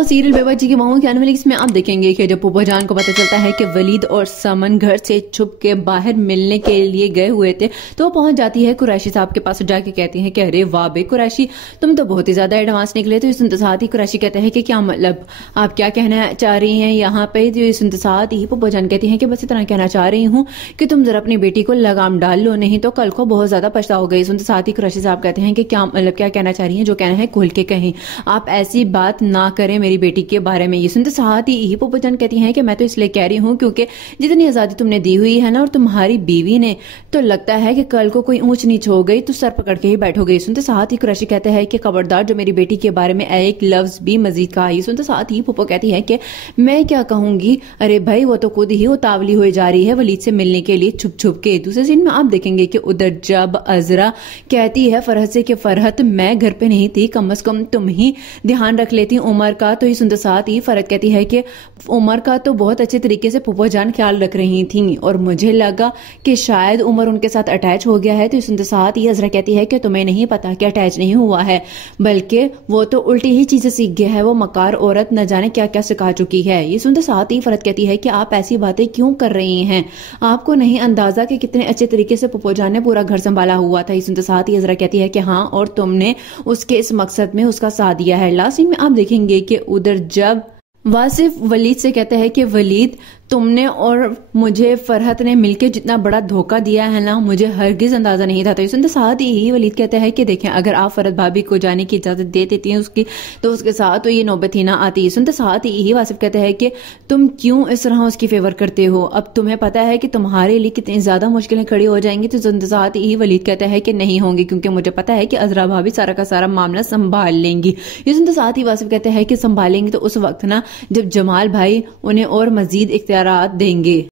Serial बेवजह की माओ के आने वाली इसमें आप देखेंगे कि जब पुप्पो जान को पता चलता है कि वलीद और समन घर से छुप के बाहर मिलने के लिए गए हुए थे, तो वो पहुंच जाती है कुरैशी साहब के पास और जाके कहती है कि अरे वाह बे कुरैशी, तुम तो बहुत ही ज्यादा एडवांस निकले। तो ये सुनते साथ ही कुरैशी कहते हैं कि क्या मतलब, आप क्या कहना चाह रही हैं यहाँ पे। तो ये सुनते साथ ही पुप्पो जान कहती है कि बस इतना कहना चाह रही हूँ कि तुम जरा अपनी बेटी को लगाम डाल लो, नहीं तो कल को बहुत ज्यादा पछताओगे। सुनते साथ ही कुरैशी साहब कहते हैं कि क्या मतलब, क्या कहना चाह रही है, जो कहना है खुल के कहें, आप ऐसी बात ना करें मेरी बेटी के बारे में। ये सुनते साथ ही पुप्पो जान कहती हैं कि मैं तो इसलिए कह रही हूँ क्योंकि जितनी आजादी तुमने दी हुई है ना, और तुम्हारी बीवी ने, तो लगता है कि कल को कोई ऊंच नीच हो गई तो सर पकड़ के ही बैठोगे। सुनते साथ ही कुरैशी कहते हैं कि खबरदार जो मेरी बेटी के बारे में एक लफ्ज भी मजीद कहा। ये सुनते साथ ही पुप्पो कहती है कि मैं क्या कहूंगी, अरे भाई वो तो खुद ही उतावली हुई जा रही है वलीद से मिलने के लिए छुप छुप के। दूसरे सीन में आप देखेंगे कि उधर जब अजरा कहती है फरहत से कि फरहत मैं घर पे नहीं थी, कम से कम तुम ही ध्यान रख लेती उमर का। तो ये सुनते साथ ही फरहत कहती है कि उमर का तो बहुत अच्छे तरीके से पुप्पो जान ख्याल रख रही थी और मुझे लगा कि शायद उमर उनके साथ अटैच हो गया है। तो सुनते साथ ही अजरा कहती है कि तुम्हें नहीं पता कि अटैच नहीं हुआ है, बल्कि वो तो उल्टी ही चीजें सीख गया है, वो मकार औरत न जाने क्या क्या सिखा चुकी है। ये सुनते साथ ही फरहत कहती है कि आप ऐसी बातें क्यों कर रही हैं, आपको नहीं अंदाजा कि कितने अच्छे तरीके से पुप्पो जान ने पूरा घर संभाला हुआ था। ये सुनते साथ ही अजरा कहती है कि हाँ, और तुमने उसके इस मकसद में उसका साथ दिया है। लास्ट सीन में आप देखेंगे कि उधर जब वासिफ वलीद से कहता है कि वलीद तुमने और मुझे फरहत ने मिलकर जितना बड़ा धोखा दिया है ना, मुझे हरगिज अंदाजा नहीं था। तो सुनते साथ ही वलीद कहता है कि देखें, अगर आप फरहत भाभी को जाने की इजाजत दे देती हैं उसकी, तो उसके साथ तो ये नौबत ही ना आती। सुनते साथ ही वासिफ कहता है कि तुम क्यों इस तरह उसकी फेवर करते हो, अब तुम्हें पता है कि तुम्हारे लिए कितनी ज्यादा मुश्किलें खड़ी हो जाएंगी। तो सुनते साथ ही वलीद कहता है कि नहीं होंगी, क्योंकि मुझे पता है कि अजरा भाभी सारा का सारा मामला संभाल लेंगी। ये सुनते साथ ही वासिफ कहते हैं कि संभालेंगी तो उस वक्त ना जब जमाल भाई उन्हें और मजीद इख्तियारात देंगे।